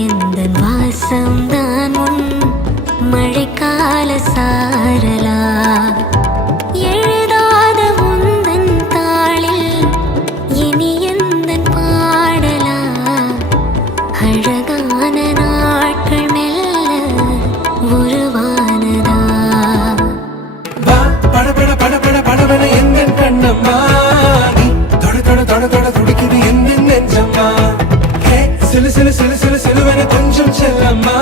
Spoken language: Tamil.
எந்தன் வாசம்தான் உன் மழைக்கால சாரலா எழுதாத உந்தன் தாளில் இனி எந்தன் பாடலா அழகான நாட்கள் மெல்ல உருவானதா படபட படபட படபட எந்தன் கண்ணம்மா நீ தொட தொட தொட தொட துடிக்குது எந்தன் நெஞ்சம்மா சிலு சிலு சிலு சிலு சிலுவென கொஞ்சம் செல்லம்மா